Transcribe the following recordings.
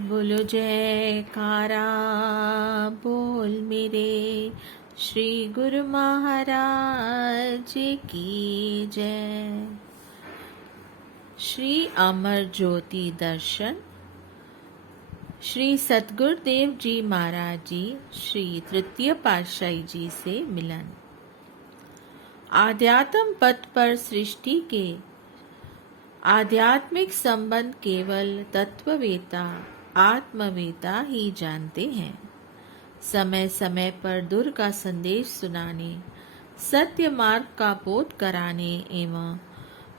बोलो जयकारा बोल मेरे श्री गुरु महाराज की जय। श्री अमर ज्योति दर्शन श्री सतगुरुदेव जी महाराज जी श्री तृतीय पातशाही जी से मिलन। आध्यात्म पथ पर सृष्टि के आध्यात्मिक संबंध केवल तत्ववेता आत्मवेता ही जानते हैं। समय समय पर दूर का संदेश सुनाने, सत्य मार्ग का बोध कराने एवं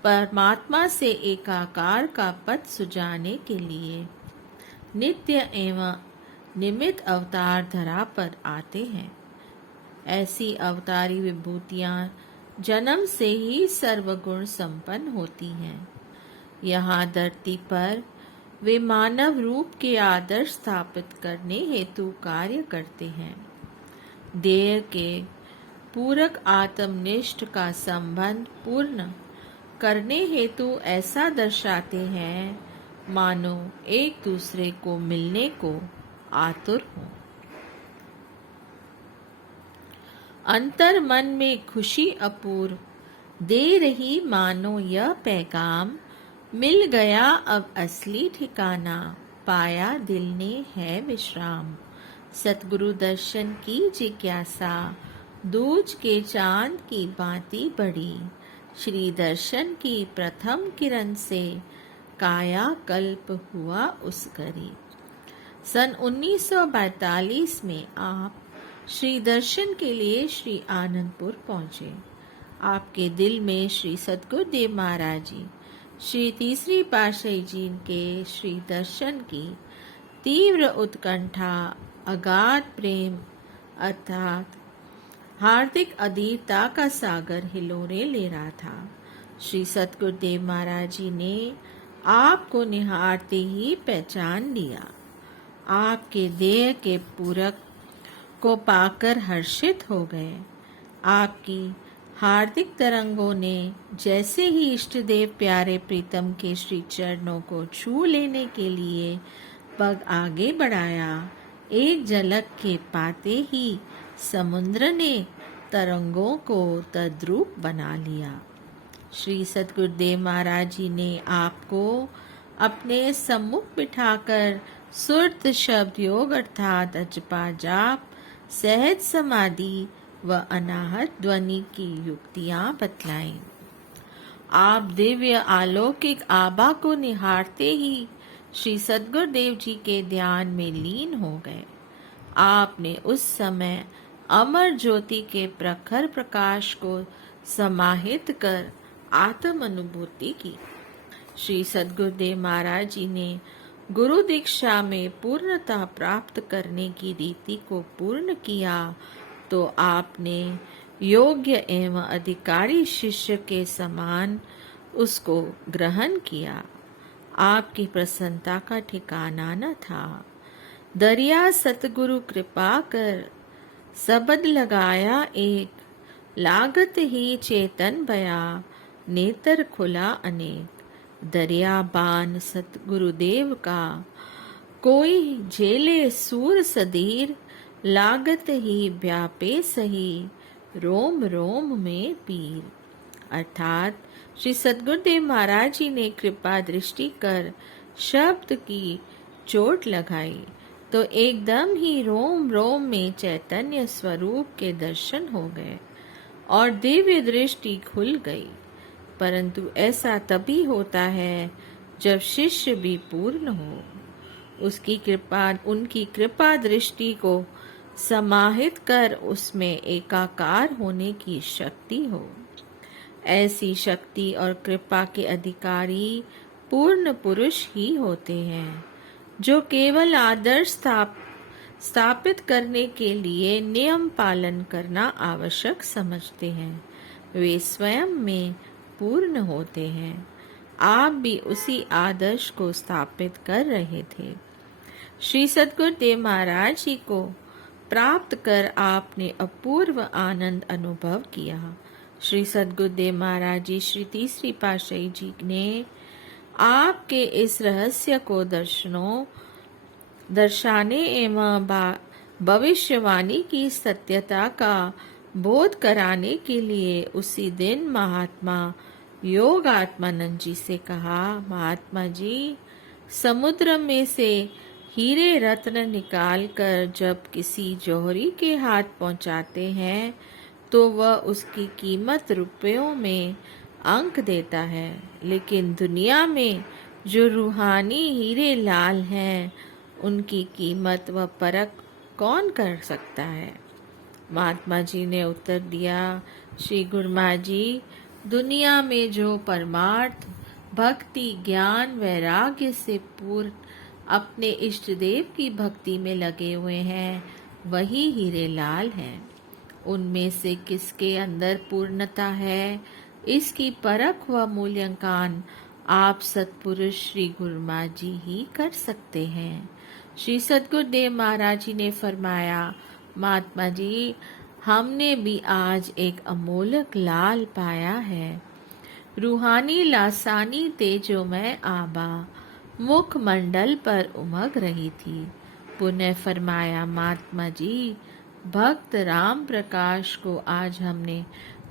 परमात्मा से एकाकार का पथ सुझाने के लिए नित्य एवं निमित्त अवतार धरा पर आते हैं। ऐसी अवतारी विभूतियां जन्म से ही सर्वगुण संपन्न होती हैं। यहाँ धरती पर वे मानव रूप के आदर्श स्थापित करने हेतु कार्य करते हैं। देह के पूरक आत्मनिष्ठ का संबंध पूर्ण करने हेतु ऐसा दर्शाते हैं मानो एक दूसरे को मिलने को आतुर हो। अंतर मन में खुशी अपूर्व दे रही मानो यह पैगाम, मिल गया अब असली ठिकाना, पाया दिल ने है विश्राम। सतगुरु दर्शन की जिज्ञासा दूज के चांद की भांति बढ़ी, श्री दर्शन की प्रथम किरण से काया कल्प हुआ उस घड़ी। सन 1942 में आप श्री दर्शन के लिए श्री आनंदपुर पहुंचे। आपके दिल में श्री सतगुरुदेव महाराज जी श्री तीसरी पातशाही जी के श्री दर्शन की तीव्र उत्कंठा, अगाध प्रेम अर्थात हार्दिक अधीरता का सागर हिलोरे ले रहा था। श्री सतगुरुदेव महाराज जी ने आपको निहारते ही पहचान लिया। आपके देह के पूरक को पाकर हर्षित हो गए। आपकी हार्दिक तरंगों ने जैसे ही इष्ट देव प्यारे प्रीतम के श्री चरणों को छू लेने के लिए पग आगे बढ़ाया, एक झलक के पाते ही समुद्र ने तरंगों को तद्रूप बना लिया। श्री सतगुरुदेव महाराज जी ने आपको अपने सम्मुख बिठाकर सुरत शब्द योग अर्थात अजपा जाप, सहज समाधि व अनाहत ध्वनि की युक्तियां बतलाईं। आप दिव्य अलौकिक आभा को निहारते ही श्री सतगुरुदेव जी के ध्यान में लीन हो गए। आपने उस समय अमर ज्योति के प्रखर प्रकाश को समाहित कर आत्म अनुभूति की। श्री सतगुरुदेव महाराज जी ने गुरु दीक्षा में पूर्णता प्राप्त करने की रीति को पूर्ण किया तो आपने योग्य एवं अधिकारी शिष्य के समान उसको ग्रहण किया। आपकी प्रसन्नता का ठिकाना न था। दरिया सतगुरु कृपा कर शब्द लगाया एक, लागत ही चेतन भया नेत्र खुला अनेक। दरिया बान सतगुरुदेव का कोई झेले सूर सदीर, लागत ही व्यापे सही रोम रोम में पीर। अर्थात श्री सतगुरुदेव महाराज जी ने कृपा दृष्टि कर शब्द की चोट लगाई तो एकदम ही रोम रोम में चैतन्य स्वरूप के दर्शन हो गए और दिव्य दृष्टि खुल गई। परंतु ऐसा तभी होता है जब शिष्य भी पूर्ण हो, उनकी कृपा दृष्टि को समाहित कर उसमें एकाकार होने की शक्ति हो। ऐसी शक्ति और कृपा के अधिकारी पूर्ण पुरुष ही होते हैं जो केवल आदर्श स्थापित करने के लिए नियम पालन करना आवश्यक समझते हैं। वे स्वयं में पूर्ण होते हैं। आप भी उसी आदर्श को स्थापित कर रहे थे। श्री सतगुरुदेव महाराज जी को प्राप्त कर आपने अपूर्व आनंद अनुभव किया। श्री सतगुरुदेव महाराज जी श्री तीसरी पातशाही जी ने आपके इस रहस्य को दर्शनों दर्शाने एवं भविष्यवाणी की सत्यता का बोध कराने के लिए उसी दिन महात्मा योगात्मानंद जी से कहा, महात्मा जी, समुद्र में से हीरे रत्न निकालकर जब किसी जौहरी के हाथ पहुंचाते हैं तो वह उसकी कीमत रुपयों में अंक देता है, लेकिन दुनिया में जो रूहानी हीरे लाल हैं उनकी कीमत व परख कौन कर सकता है। महात्मा जी ने उत्तर दिया, श्री गुरुमा जी, दुनिया में जो परमार्थ भक्ति ज्ञान वैराग्य से पूर्ण अपने इष्ट देव की भक्ति में लगे हुए हैं वही हीरे लाल हैं। उनमें से किसके अंदर पूर्णता है, इसकी परख व मूल्यांकन आप सतपुरुष श्री गुरुमा जी ही कर सकते हैं। श्री सतगुरुदेव महाराज जी ने फरमाया, महात्मा जी, हमने भी आज एक अमोलक लाल पाया है। रूहानी लासानी तेजोमय आबा मुख मंडल पर उमग रही थी। पुनः फरमाया, महात्मा जी, भक्त राम प्रकाश को आज हमने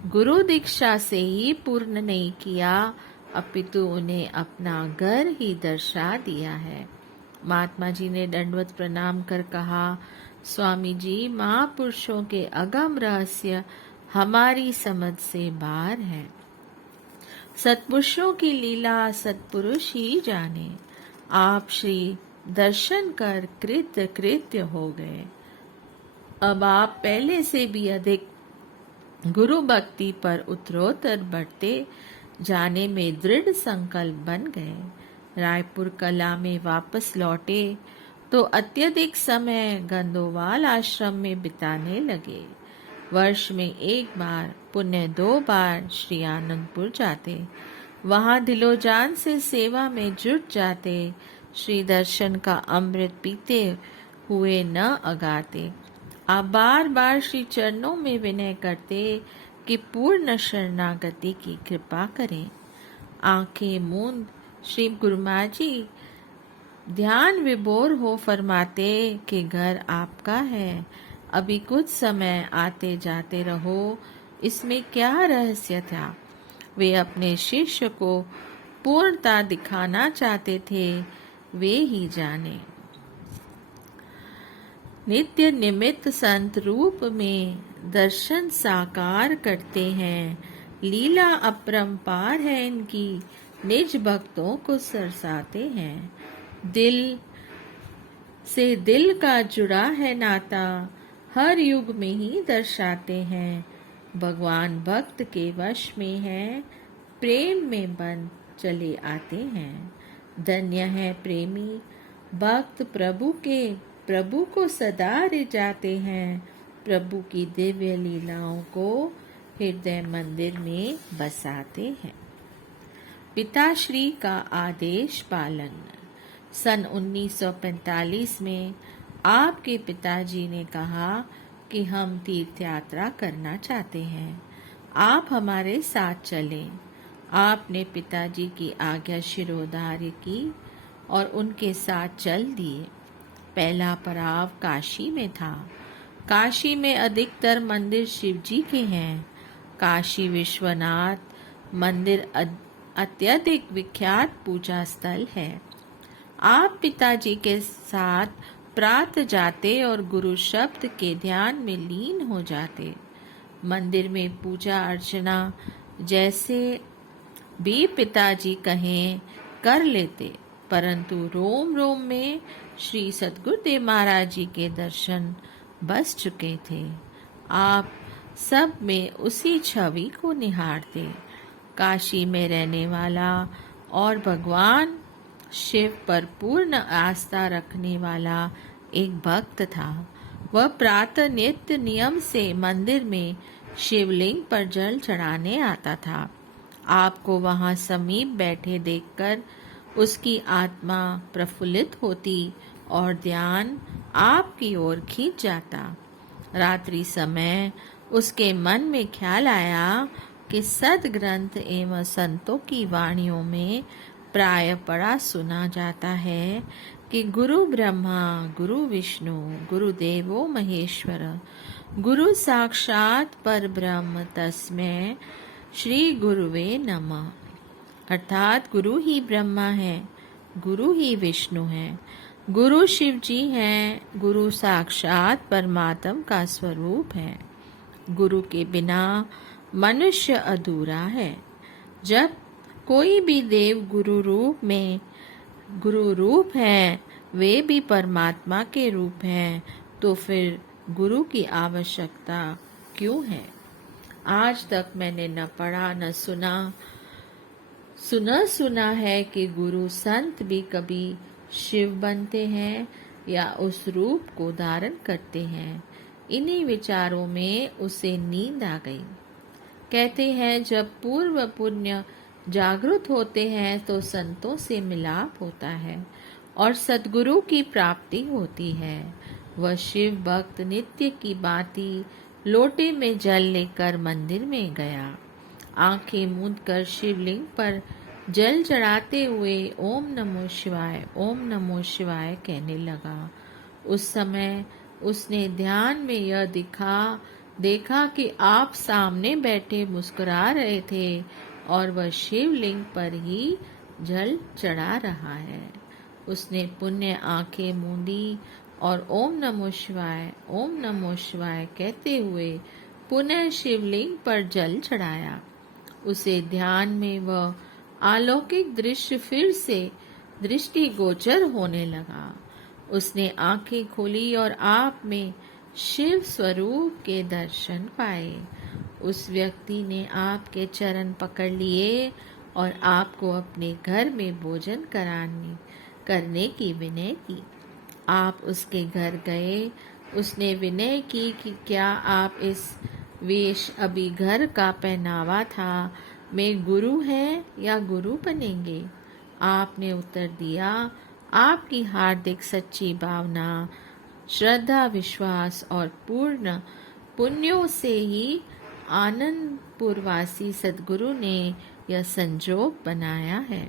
गुरु दीक्षा से ही पूर्ण नहीं किया, अपितु उन्हें अपना घर ही दर्शा दिया है। महात्मा जी ने दंडवत प्रणाम कर कहा, स्वामी जी, महापुरुषों के अगम रहस्य हमारी समझ से बाहर है। सत्पुरुषों की लीला सत्पुरुष ही जाने। आप श्री दर्शन कर कृत्य कृत्य हो गए। अब आप पहले से भी अधिक गुरु भक्ति पर उत्तरोत्तर बढ़ते जाने में दृढ़ संकल्प बन गए। रायपुर कला में वापस लौटे तो अत्यधिक समय गंदोवाल आश्रम में बिताने लगे। वर्ष में एक बार पुण्य 2 बार श्री आनंदपुर जाते, वहां दिलोजान से सेवा में जुट जाते, श्री दर्शन का अमृत पीते हुए न अगाते। आप बार बार श्री चरणों में विनय करते कि पूर्ण शरणागति की कृपा करें। आंखें मूंद श्री गुरुमा जी ध्यान विभोर हो फरमाते कि घर आपका है, अभी कुछ समय आते जाते रहो। इसमें क्या रहस्य था? वे अपने शिष्य को पूर्णता दिखाना चाहते थे, वे ही जाने। नित्य निमित्त संत रूप में दर्शन साकार करते हैं। लीला अपरंपार है इनकी, निज भक्तों को सरसाते हैं। दिल से दिल का जुड़ा है नाता, हर युग में ही दर्शाते हैं। भगवान भक्त के वश में है, प्रेम में बन चले आते हैं। धन्य है प्रेमी भक्त प्रभु को सदा रिझाते हैं। प्रभु की दिव्य लीलाओं को हृदय मंदिर में बसाते हैं। पिताश्री का आदेश पालन। सन 1945 में आपके पिताजी ने कहा कि हम तीर्थ यात्रा करना चाहते हैं, आप हमारे साथ चलें। आपने पिताजी की आज्ञा शिरोधार्य की और उनके साथ चल दिए। पहला पड़ाव काशी में था। काशी में अधिकतर मंदिर शिवजी के हैं। काशी विश्वनाथ मंदिर अत्यधिक विख्यात पूजा स्थल है। आप पिताजी के साथ प्रातः जाते और गुरु शब्द के ध्यान में लीन हो जाते। मंदिर में पूजा अर्चना जैसे भी पिताजी कहें कर लेते, परंतु रोम रोम में श्री सतगुरुदेव महाराज जी के दर्शन बस चुके थे। आप सब में उसी छवि को निहारते। काशी में रहने वाला और भगवान शिव पर पूर्ण आस्था रखने वाला एक भक्त था। वह प्रातः नित्य नियम से मंदिर में शिवलिंग पर जल चढ़ाने आता था। आपको वहां समीप बैठे देखकर उसकी आत्मा प्रफुल्लित होती और ध्यान आपकी ओर खींच जाता। रात्रि समय उसके मन में ख्याल आया कि सद्ग्रंथ एवं संतों की वाणियों में प्राय पड़ा सुना जाता है कि गुरु ब्रह्मा गुरु विष्णु गुरुदेवो महेश्वर गुरु साक्षात परब्रह्म तस्मै श्री गुरुवे नमः। अर्थात गुरु ही ब्रह्मा है, गुरु ही विष्णु है, गुरु शिव जी हैं, गुरु साक्षात परमात्मा का स्वरूप है। गुरु के बिना मनुष्य अधूरा है। जब कोई भी देव गुरु रूप हैं, वे भी परमात्मा के रूप हैं, तो फिर गुरु की आवश्यकता क्यों है? आज तक मैंने न पढ़ा न सुना है कि गुरु संत भी कभी शिव बनते हैं या उस रूप को धारण करते हैं। इन्हीं विचारों में उसे नींद आ गई। कहते हैं जब पूर्व पुण्य जागृत होते हैं तो संतों से मिलाप होता है और सद्गुरु की प्राप्ति होती है। वह शिव भक्त नित्य की भांति लोटे में जल लेकर मंदिर में गया। आंखें मूंदकर शिवलिंग पर जल चढ़ाते हुए ओम नमो शिवाय कहने लगा। उस समय उसने ध्यान में यह देखा कि आप सामने बैठे मुस्कुरा रहे थे और वह शिवलिंग पर ही जल चढ़ा रहा है। उसने पुण्य आंखें मूंदी और ओम नमो शिवाय कहते हुए पुनः शिवलिंग पर जल चढ़ाया। उसे ध्यान में वह अलौकिक दृश्य फिर से दृष्टिगोचर होने लगा। उसने आंखें खोली और आप में शिव स्वरूप के दर्शन पाए। उस व्यक्ति ने आपके चरण पकड़ लिए और आपको अपने घर में भोजन करने की विनय की। आप उसके घर गए। उसने विनय की कि क्या आप इस वेश अभी घर का पहनावा था में गुरु हैं या गुरु बनेंगे? आपने उत्तर दिया, आपकी हार्दिक सच्ची भावना, श्रद्धा, विश्वास और पूर्ण पुण्यों से ही आनंदपुरवासी सद्गुरु ने यह संजोग बनाया है।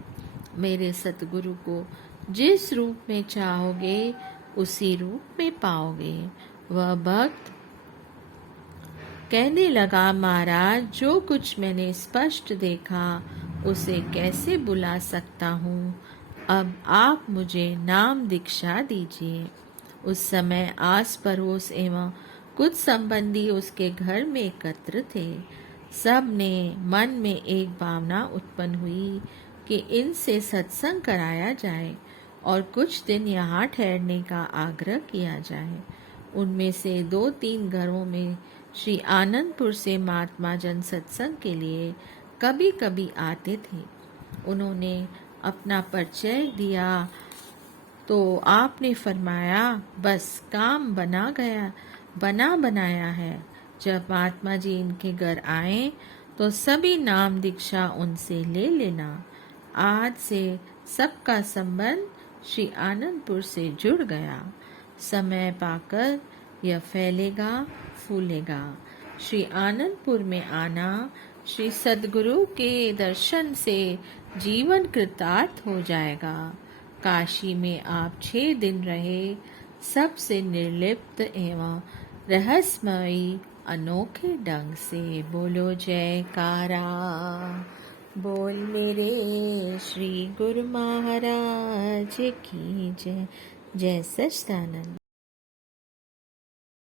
मेरे सद्गुरु को जिस रूप में चाहोगे उसी रूप में पाओगे। वह भक्त कहने लगा, महाराज जो कुछ मैंने स्पष्ट देखा उसे कैसे बुला सकता हूँ। अब आप मुझे नाम दीक्षा दीजिए। उस समय आस पड़ोस एवं कुछ संबंधी उसके घर में एकत्र थे। सब ने मन में एक भावना उत्पन्न हुई कि इनसे सत्संग कराया जाए और कुछ दिन यहाँ ठहरने का आग्रह किया जाए। उनमें से 2-3 घरों में श्री आनंदपुर से महात्मा जन सत्संग के लिए कभी कभी आते थे। उन्होंने अपना परिचय दिया तो आपने फरमाया, बस काम बना बनाया है। जब महात्मा जी इनके घर आए तो सभी नाम दीक्षा उनसे ले लेना। आज से सबका संबंध श्री आनंदपुर से जुड़ गया। समय पाकर यह फैलेगा फूलेगा। श्री आनंदपुर में आना, श्री सद्गुरु के दर्शन से जीवन कृतार्थ हो जाएगा। काशी में आप 6 दिन रहे। सबसे निर्लिप्त एवं रहस्यमयी अनोखे ढंग से बोलो जयकारा। बोल मेरे श्री गुरु महाराज की जय। जय सच्चिदानंद।